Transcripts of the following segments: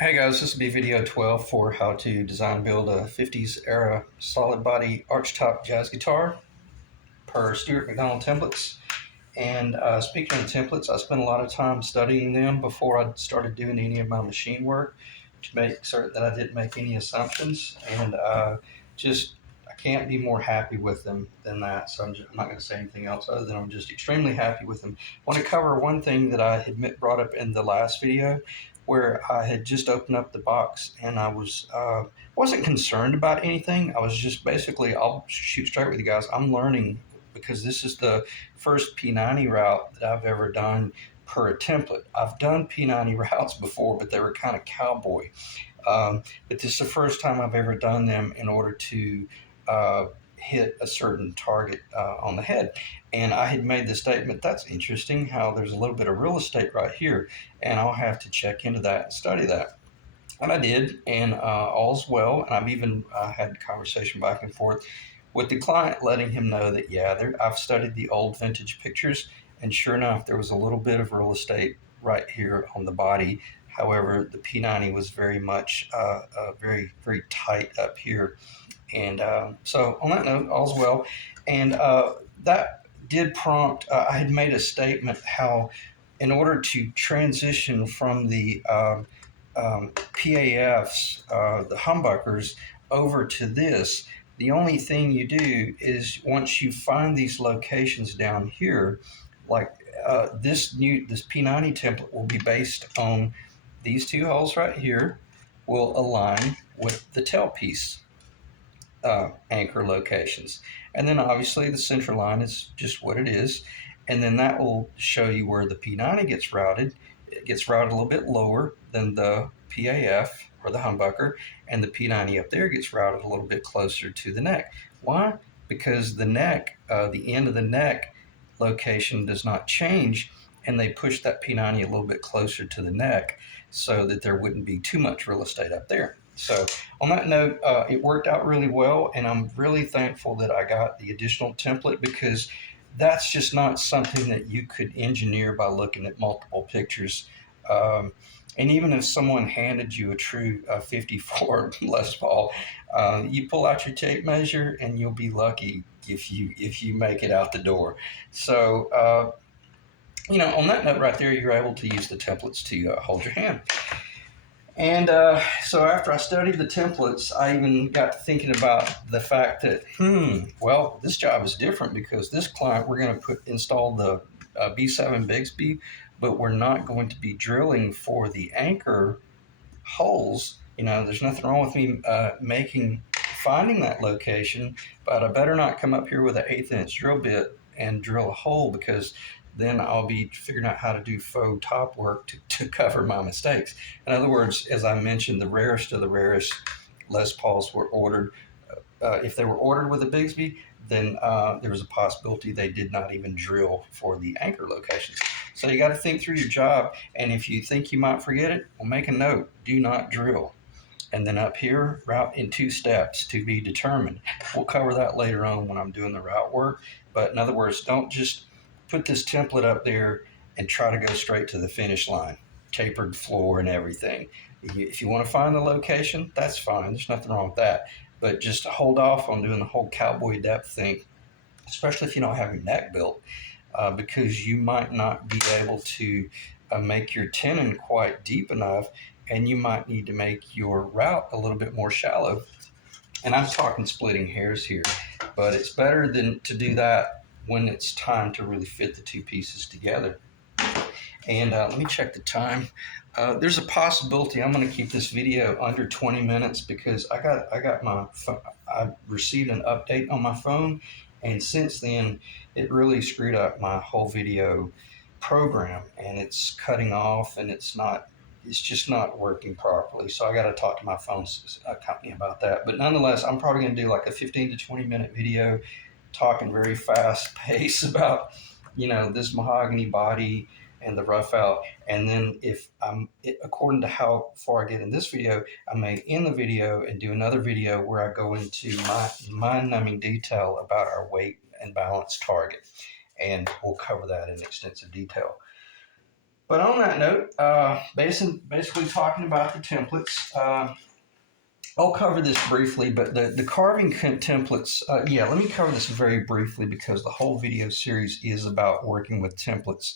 Hey guys, this will be video 12 for how to design and build a 50s era solid body archtop jazz guitar per Stuart McDonald templates. And speaking of templates, I spent a lot of time studying them before I started doing any of my machine work to make certain that I didn't make any assumptions. And just, I can't be more happy with them than that. So I'm not going to say anything else other than I'm just extremely happy with them. I want to cover one thing that I had brought up in the last video where I had just opened up the box and I wasn't concerned about anything. I was just basically, I'll shoot straight with you guys. I'm learning because this is the first P90 route that I've ever done per a template. I've done P90 routes before, but they were kind of cowboy. But this is the first time I've ever done them in order to hit a certain target on the head. And I had made the statement, that's interesting how there's a little bit of real estate right here, and I'll have to check into that and study that. And I did, and all's well. And I've even had conversation back and forth with the client, letting him know that, yeah, I've studied the old vintage pictures, and sure enough, there was a little bit of real estate right here on the body. However, the P90 was very much very, very tight up here. And so, on that note, all's well. And that did prompt, I had made a statement how, in order to transition from the PAFs, the humbuckers, over to this, the only thing you do is once you find these locations down here, like this P90 template will be based on these two holes right here, will align with the tailpiece anchor locations. And then obviously the center line is just what it is. And then that will show you where the P90 gets routed. It gets routed a little bit lower than the PAF or the humbucker, and the P90 up there gets routed a little bit closer to the neck. Why? Because the neck, the end of the neck location does not change, and they push that P90 a little bit closer to the neck so that there wouldn't be too much real estate up there. So on that note, it worked out really well, and I'm really thankful that I got the additional template because that's just not something that you could engineer by looking at multiple pictures. And even if someone handed you a true 54 Les Paul, you pull out your tape measure and you'll be lucky if you make it out the door. So on that note right there, you're able to use the templates to hold your hand. And so after I studied the templates, I even got to thinking about the fact that, well, this job is different because this client, we're going to install the B7 Bigsby, but we're not going to be drilling for the anchor holes. There's nothing wrong with me finding that location, but I better not come up here with an 1/8 inch drill bit and drill a hole because then I'll be figuring out how to do faux top work to cover my mistakes. In other words, as I mentioned, the rarest of the rarest Les Pauls were ordered. If they were ordered with a Bigsby, then there was a possibility they did not even drill for the anchor locations. So you got to think through your job, and if you think you might forget it, well, make a note, do not drill. And then up here, route in 2 steps to be determined. We'll cover that later on when I'm doing the route work. But in other words, don't just put this template up there and try to go straight to the finish line, tapered floor and everything. If you want to find the location, that's fine. There's nothing wrong with that. But just hold off on doing the whole cowboy depth thing, especially if you don't have your neck built, because you might not be able to make your tenon quite deep enough, and you might need to make your route a little bit more shallow. And I'm talking splitting hairs here, but it's better than to do that when it's time to really fit the two pieces together. And let me check the time. There's a possibility I'm going to keep this video under 20 minutes because I received an update on my phone, and since then it really screwed up my whole video program, and it's cutting off, and it's just not working properly. So I got to talk to my phone company about that. But nonetheless, I'm probably going to do like a 15 to 20 minute video talking very fast pace about, this mahogany body and the rough out. And then according to how far I get in this video, I may end the video and do another video where I go into my mind-numbing detail about our weight and balance target. And we'll cover that in extensive detail. But on that note, basically talking about the templates, I'll cover this briefly, but the carving templates, yeah, let me cover this very briefly because the whole video series is about working with templates.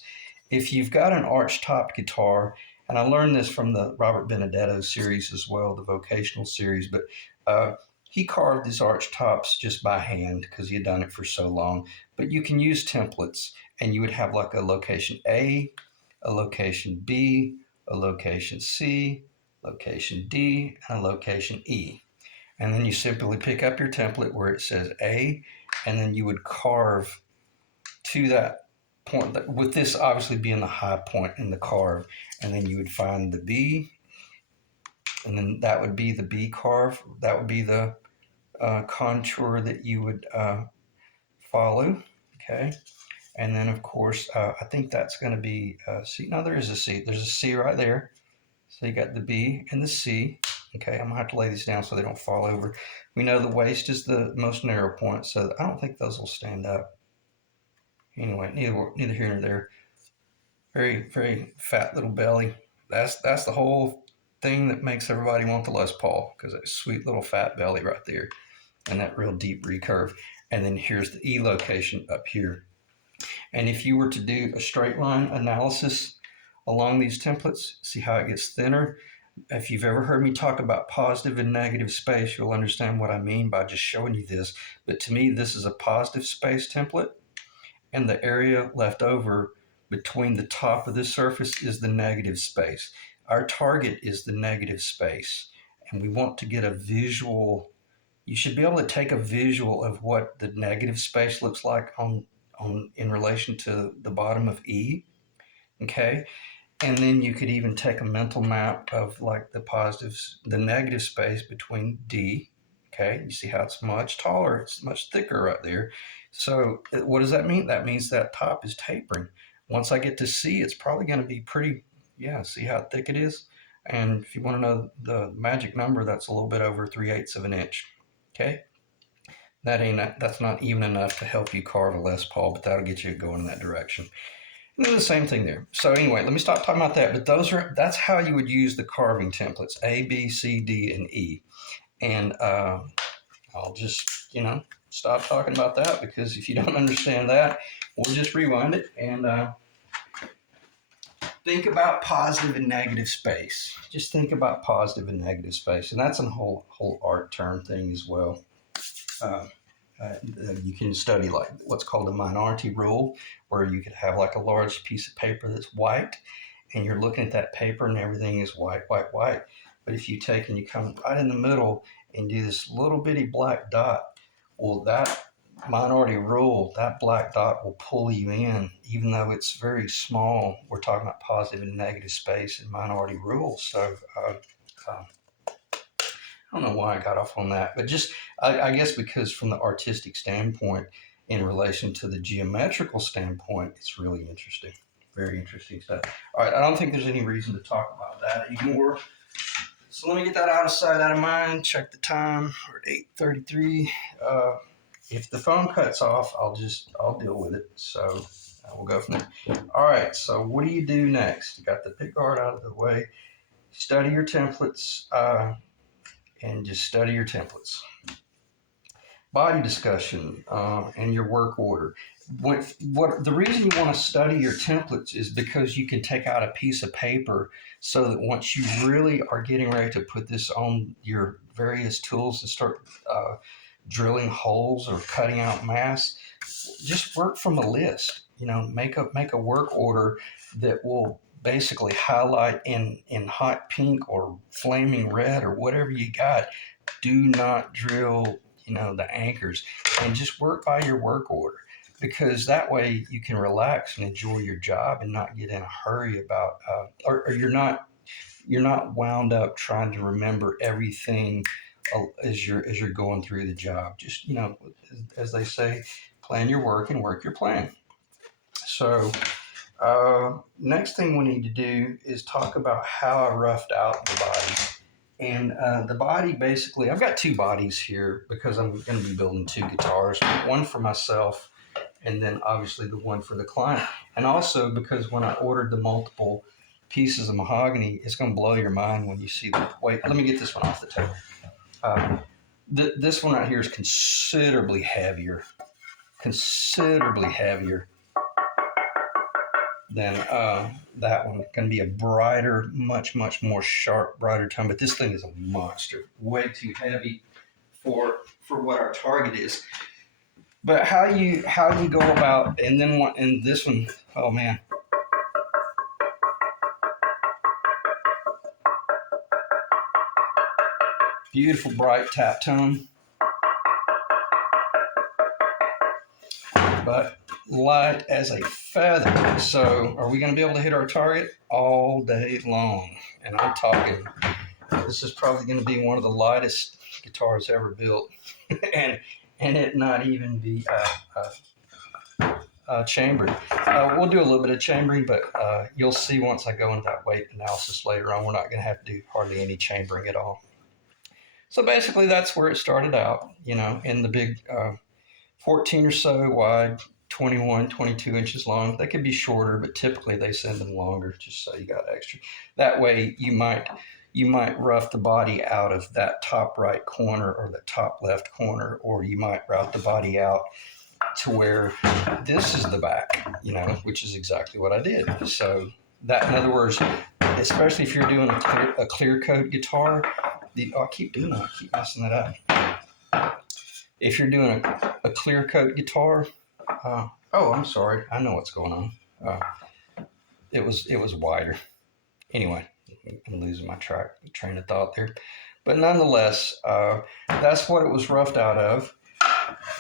If you've got an arch-topped guitar, and I learned this from the Robert Benedetto series as well, the vocational series, but he carved his arch tops just by hand because he had done it for so long. But you can use templates, and you would have like a location a location B, a location C, location D, and a location E. And then you simply pick up your template where it says A, and then you would carve to that point, with this obviously being the high point in the carve, and then you would find the B, and then that would be the B carve. That would be the contour that you would follow, okay? And then, of course, I think that's going to be C. No, there is a C. There's a C right there. So you got the B and the C. Okay, I'm going to have to lay these down so they don't fall over. We know the waist is the most narrow point, so I don't think those will stand up. Anyway, neither here nor there. Very, very fat little belly. That's the whole thing that makes everybody want the Les Paul, because that sweet little fat belly right there and that real deep recurve. And then here's the E location up here. And if you were to do a straight line analysis along these templates, see how it gets thinner? If you've ever heard me talk about positive and negative space, you'll understand what I mean by just showing you this. But to me, this is a positive space template, and the area left over between the top of this surface is the negative space. Our target is the negative space, and we want to get a visual. You should be able to take a visual of what the negative space looks like in relation to the bottom of E, okay? And then you could even take a mental map of like the negative space between D, okay? You see how it's much taller, it's much thicker right there. So what does that mean? That means that top is tapering. Once I get to C, it's probably gonna be pretty, yeah, see how thick it is? And if you wanna know the magic number, that's a little bit over 3/8 of an inch, okay? That's not even enough to help you carve a Les Paul, but that'll get you going in that direction. And then the same thing there. So anyway, let me stop talking about that. But that's how you would use the carving templates: A, B, C, D, and E. And I'll just stop talking about that, because if you don't understand that, we'll just rewind it and think about positive and negative space. Just think about positive and negative space, and that's a whole art term thing as well. You can study like what's called a minority rule, where you could have like a large piece of paper that's white, and you're looking at that paper and everything is white, white, white. But if you take and you come right in the middle and do this little bitty black dot, well, that minority rule, that black dot will pull you in, even though it's very small. We're talking about positive and negative space and minority rules. So I don't know why I got off on that, but just I guess because from the artistic standpoint, in relation to the geometrical standpoint, it's really interesting. Very interesting stuff. All right, I don't think there's any reason to talk about that anymore. So let me get that out of sight, out of mind. Check the time. We're at 8:33. If the phone cuts off, I'll deal with it. So we'll go from there. All right. So what do you do next? You got the pick guard out of the way. Study your templates. And just study your templates. Body discussion and your work order. What the reason you want to study your templates is because you can take out a piece of paper, so that once you really are getting ready to put this on your various tools and start drilling holes or cutting out masks, just work from a list. Make a work order that will basically highlight in hot pink or flaming red or whatever you got. Do not drill, the anchors, and just work by your work order, because that way you can relax and enjoy your job and not get in a hurry about, or you're not wound up trying to remember everything as you're going through the job. Just, as they say, plan your work and work your plan. So next thing we need to do is talk about how I roughed out the body. And the body, basically, I've got two bodies here because I'm going to be building two guitars, one for myself and then obviously the one for the client. And also because when I ordered the multiple pieces of mahogany, it's going to blow your mind when you see the weight. Let me get this one off the table. This one right here is considerably heavier than that one. Going to be a brighter, much more sharp, brighter tone. But this thing is a monster, way too heavy for what our target is. But how you go about, and then one, and this one, oh man. Beautiful bright tap tone. But light as a feather. So are we going to be able to hit our target all day long? And I'm talking, this is probably going to be one of the lightest guitars ever built. and it not even be chambered. We'll do a little bit of chambering, but you'll see once I go into that weight analysis later on, we're not going to have to do hardly any chambering at all. So basically that's where it started out, in the big 14 or so wide, 21, 22 inches long. They could be shorter, but typically they send them longer just so you got extra. That way you might rough the body out of that top right corner or the top left corner, or you might route the body out to where this is the back, which is exactly what I did. So that, in other words, especially if you're doing a clear coat guitar, I keep doing that. I keep messing that up. If you're doing a clear coat guitar, I'm sorry. I know what's going on. It was wider. Anyway, I'm losing my train of thought there. But nonetheless, that's what it was roughed out of.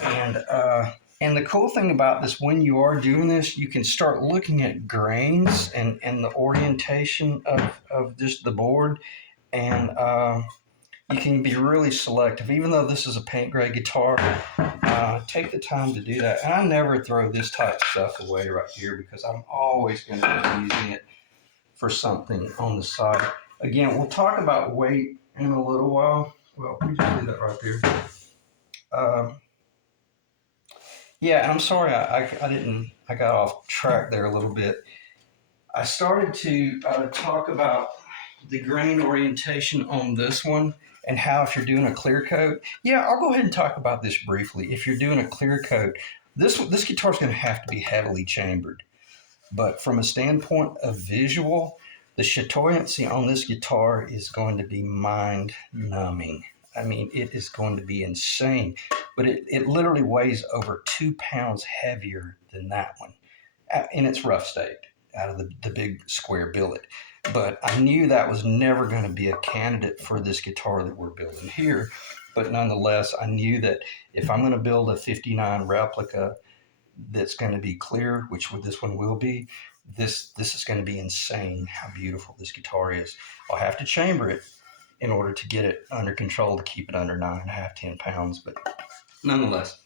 And the cool thing about this, when you are doing this, you can start looking at grains and the orientation of just the board. And you can be really selective. Even though this is a paint gray guitar, take the time to do that. And I never throw this type of stuff away right here because I'm always going to be using it for something on the side. Again, we'll talk about weight in a little while. Well, we just do that right there. Yeah, I'm sorry I got off track there a little bit. I started to talk about the grain orientation on this one and how if you're doing a clear coat. Yeah, I'll go ahead and talk about this briefly. If you're doing a clear coat, this guitar is going to have to be heavily chambered. But from a standpoint of visual, the chatoyancy on this guitar is going to be mind-numbing. I mean, it is going to be insane. But it literally weighs over 2 pounds heavier than that one in its rough state out of the big square billet. But I knew that was never going to be a candidate for this guitar that we're building here. But nonetheless, I knew that if I'm going to build a 59 replica that's going to be clear, which this one will be, this is going to be insane how beautiful this guitar is. I'll have to chamber it in order to get it under control to keep it under 9.5, 10 pounds. But nonetheless,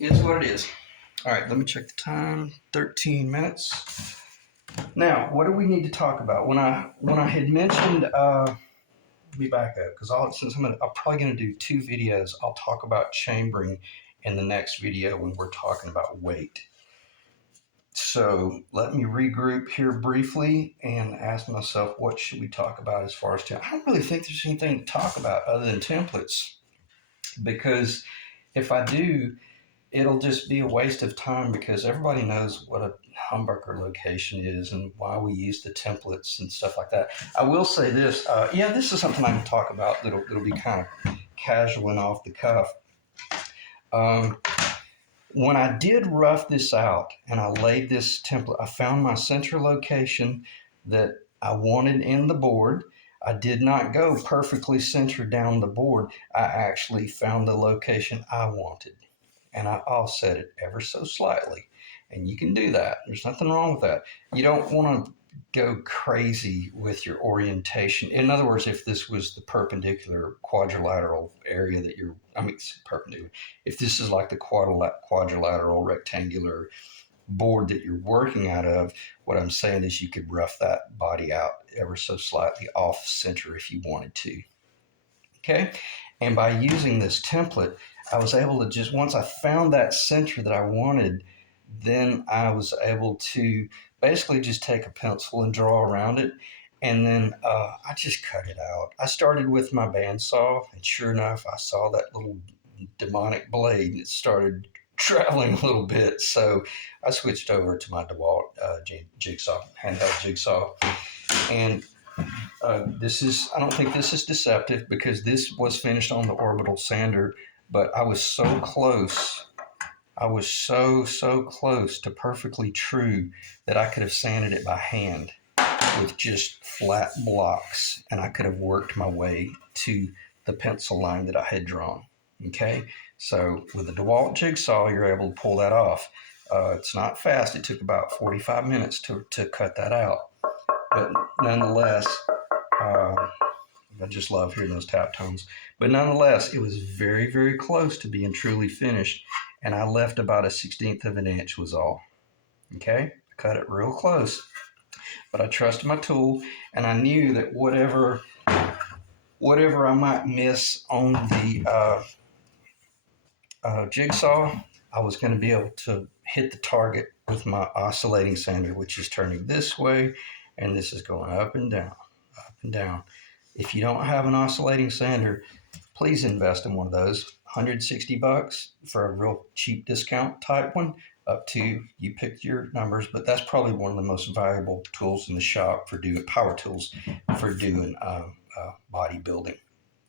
it's what it is. All right, let me check the time. 13 minutes. Now, what do we need to talk about? When I had mentioned, let me back up because I'm probably going to do 2 videos. I'll talk about chambering in the next video when we're talking about weight. So let me regroup here briefly and ask myself, what should we talk about as far as I don't really think there's anything to talk about other than templates, because if I do, it'll just be a waste of time because everybody knows what a humbucker location is and why we use the templates and stuff like that. I will say this. This is something I can talk about that'll be kind of casual and off the cuff. When I did rough this out and I laid this template, I found my center location that I wanted in the board. I did not go perfectly centered down the board. I actually found the location I wanted. And I offset it ever so slightly. And you can do that. There's nothing wrong with that. You don't want to go crazy with your orientation. In other words, if this was the perpendicular quadrilateral area that it's perpendicular. If this is like the quadrilateral rectangular board that you're working out of, what I'm saying is you could rough that body out ever so slightly off center if you wanted to. Okay? And by using this template, I was able to just, once I found that center that I wanted, then I was able to basically just take a pencil and draw around it. And then I just cut it out. I started with my bandsaw, and sure enough, I saw that little demonic blade and it started traveling a little bit. So I switched over to my DeWalt jigsaw, handheld jigsaw. And this is, I don't think this is deceptive because this was finished on the orbital sander, but I was so close. I was so close to perfectly true that I could have sanded it by hand with just flat blocks, and I could have worked my way to the pencil line that I had drawn. Okay, so with the DeWalt jigsaw, you're able to pull that off. It's not fast. It took about 45 minutes to cut that out, but nonetheless, I just love hearing those tap tones. But nonetheless, it was very close to being truly finished, and I left about a 1/16 of an inch was all. Okay, I cut it real close, but I trusted my tool, and I knew that whatever I might miss on the jigsaw, I was going to be able to hit the target with my oscillating sander, which is turning this way, and this is going up and down, up and down. If you don't have an oscillating sander, please invest in one of those. $160 for a real cheap discount type one, up to you pick your numbers, but that's probably one of the most valuable tools in the shop for doing power tools for doing bodybuilding,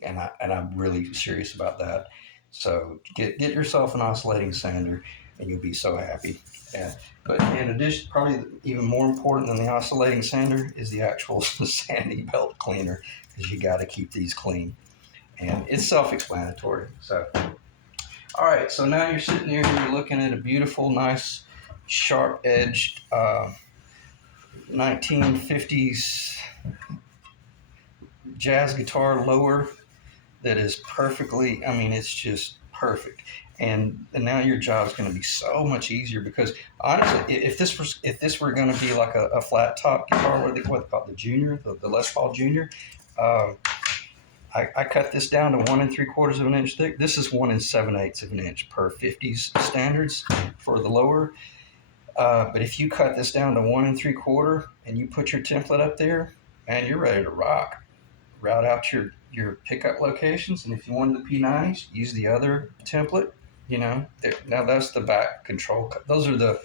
and I'm really serious about that. So get yourself an oscillating sander, and you'll be so happy. Yeah. But in addition, probably even more important than the oscillating sander is the actual sanding belt cleaner, because you got to keep these clean. And it's self-explanatory. So, all right. So now you're sitting here and you're looking at a beautiful, nice, sharp-edged 1950s jazz guitar lower that is perfectly, I mean, it's just perfect. And now your job is going to be so much easier, because honestly, if this were going to be like a flat top guitar, what they call the Junior, the Les Paul Junior, I cut this down to 1 3/4 of an inch thick. This is 1 7/8 of an inch per 50s standards for the lower. But if you cut this down to 1 3/4 and you put your template up there, man, you're ready to rock. Route out your pickup locations, and if you wanted the P90s, use the other template. You know, now that's the back control. Those are the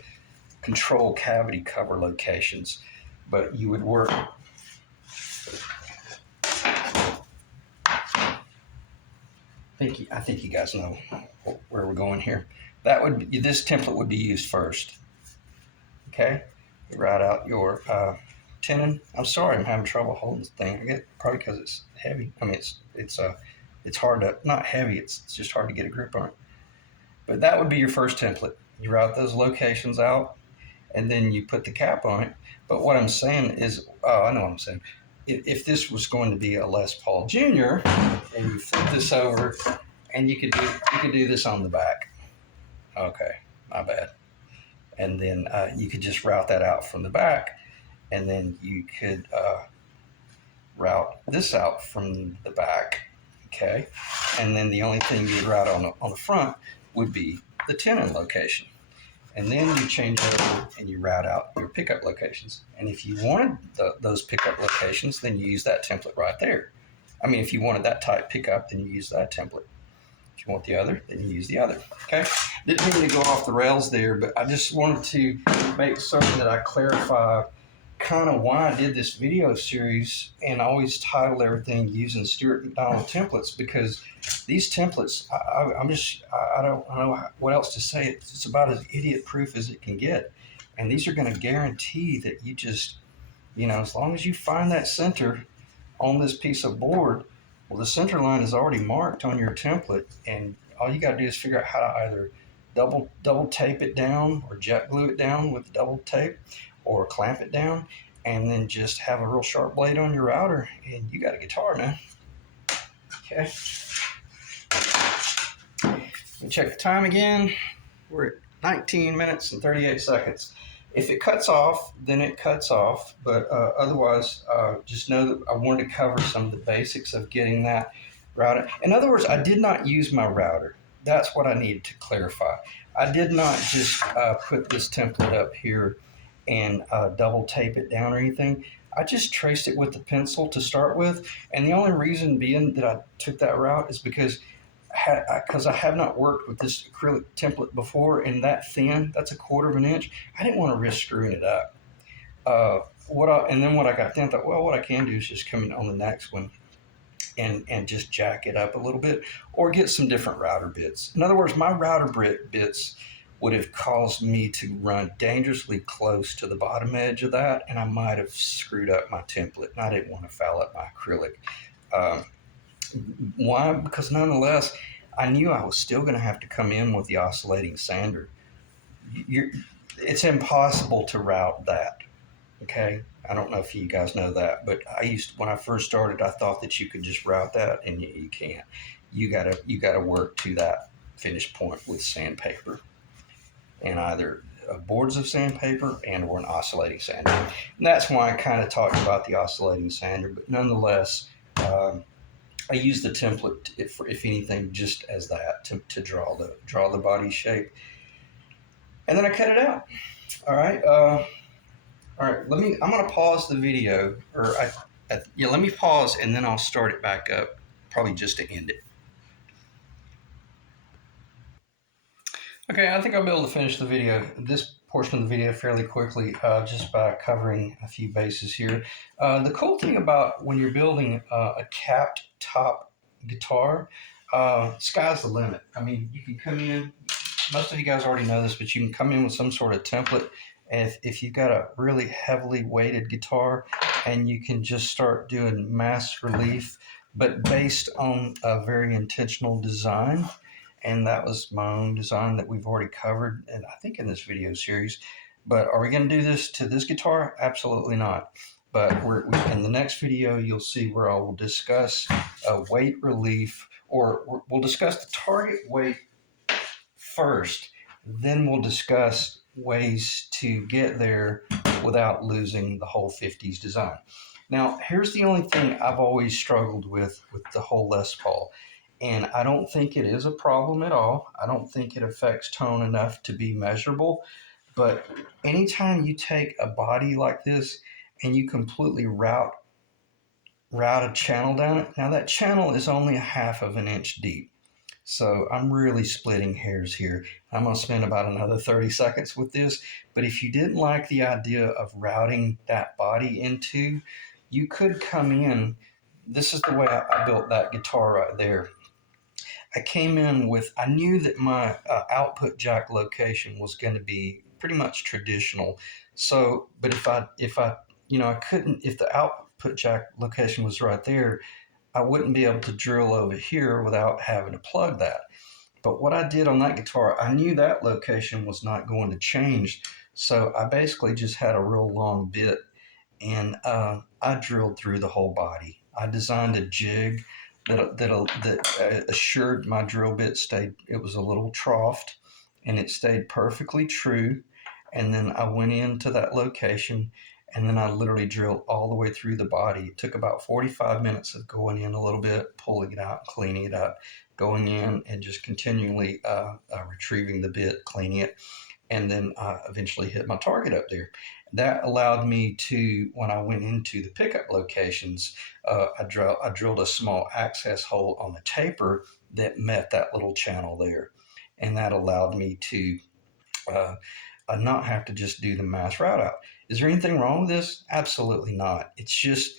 control cavity cover locations, but you would work. I think you guys know where we're going here. This template would be used first. Okay, you route out your tenon. I'm sorry, I'm having trouble holding this thing. I get probably because it's heavy. I mean, it's hard to, not heavy. It's just hard to get a grip on it. But that would be your first template. You route those locations out, and then you put the cap on it. But what I'm saying is, I know what I'm saying. If this was going to be a Les Paul Junior, and you flip this over, and you could do this on the back. Okay, my bad. And then you could just route that out from the back, and then you could route this out from the back. Okay, and then the only thing you would route on the front would be the tenon location. And then you change over and you route out your pickup locations. And if you wanted those pickup locations, then you use that template right there. I mean, if you wanted that type pickup, then you use that template. If you want the other, then you use the other. Okay? Didn't mean to go off the rails there, but I just wanted to make certain that I clarify kind of why I did this video series, and I always title everything using Stuart McDonald templates, because these templates, I don't know what else to say. It's about as idiot proof as it can get. And these are going to guarantee that you just, as long as you find that center on this piece of board, well, the center line is already marked on your template, and all you got to do is figure out how to either double tape it down or jet glue it down with double tape, or clamp it down, and then just have a real sharp blade on your router, and you got a guitar, man. Okay. We check the time again. We're at 19 minutes and 38 seconds. If it cuts off, then it cuts off, but otherwise, just know that I wanted to cover some of the basics of getting that route it. In other words, I did not use my router. That's what I needed to clarify. I did not just put this template up here and double tape it down or anything. I just traced it with the pencil to start with, and the only reason being that I took that route is because I have not worked with this acrylic template before, and that thin, that's a quarter of an inch. I didn't want to risk screwing it up. And then what I got then, I thought, well, what I can do is just come in on the next one and just jack it up a little bit, or get some different router bits. In other words, my router bits would have caused me to run dangerously close to the bottom edge of that, and I might have screwed up my template, and I didn't want to foul up my acrylic. Um, why? Because nonetheless, I knew I was still going to have to come in with the oscillating sander. You're, it's impossible to route that. Okay, I don't know if you guys know that, but when I first started, I thought that you could just route that, and you can't. You gotta work to that finish point with sandpaper, and either boards of sandpaper and or an oscillating sander. And that's why I kind of talked about the oscillating sander, but nonetheless, I use the template if anything, just as that to draw the body shape, and then I cut it out. All right. All right, I'm going to pause the video, yeah, let me pause and then I'll start it back up, probably just to end it. Okay, I think I'll be able to finish this portion of the video fairly quickly, just by covering a few bases here. The cool thing about when you're building a capped top guitar, sky's the limit. I mean, you can come in, most of you guys already know this, but you can come in with some sort of template. And if you've got a really heavily weighted guitar, and you can just start doing mass relief, but based on a very intentional design. And that was my own design that we've already covered, and I think in this video series. But are we going to do this to this guitar? Absolutely not. But in the next video, you'll see where I will discuss weight relief, or we'll discuss the target weight first, then we'll discuss ways to get there without losing the whole 50s design. Now, here's the only thing I've always struggled with the whole Les Paul, and I don't think it is a problem at all. I don't think it affects tone enough to be measurable, but anytime you take a body like this and you completely route a channel down it, now that channel is only a half of an inch deep. So I'm really splitting hairs here. I'm going to spend about another 30 seconds with this. But if you didn't like the idea of routing that body into, you could come in. This is the way I built that guitar right there. I knew that my output jack location was going to be pretty much traditional. So, but I couldn't, if the output jack location was right there, I wouldn't be able to drill over here without having to plug that. But what I did on that guitar, I knew that location was not going to change. So I basically just had a real long bit, and I drilled through the whole body. I designed a jig that assured my drill bit it was a little troughed, and it stayed perfectly true. And then I went into that location, and then I literally drilled all the way through the body. It took about 45 minutes of going in a little bit, pulling it out, cleaning it up, going in and just continually retrieving the bit, cleaning it, and then eventually hit my target up there. That allowed me to, when I went into the pickup locations, I drilled a small access hole on the taper that met that little channel there. And that allowed me to not have to just do the mass route out. Is there anything wrong with this? Absolutely not. It's just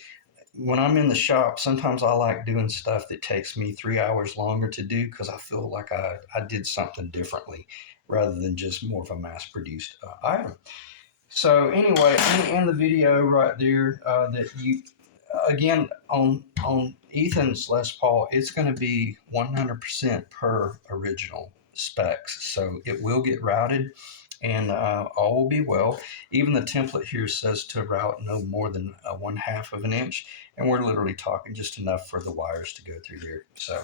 when I'm in the shop, sometimes I like doing stuff that takes me 3 hours longer to do because I feel like I did something differently rather than just more of a mass-produced item. So anyway, I'm going to end the video right there. Again, on Ethan's Les Paul, it's going to be 100% per original specs. So it will get routed, and all will be well. Even the template here says to route no more than 1/2 of an inch, and we're literally talking just enough for the wires to go through there. So,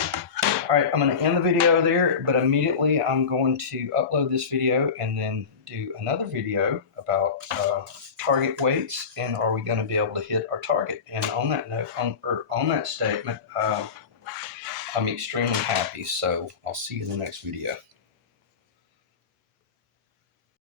all right, I'm going to end the video there, but immediately I'm going to upload this video and then do another video about target weights and are we going to be able to hit our target. And on that note, on that statement, I'm extremely happy. So I'll see you in the next video.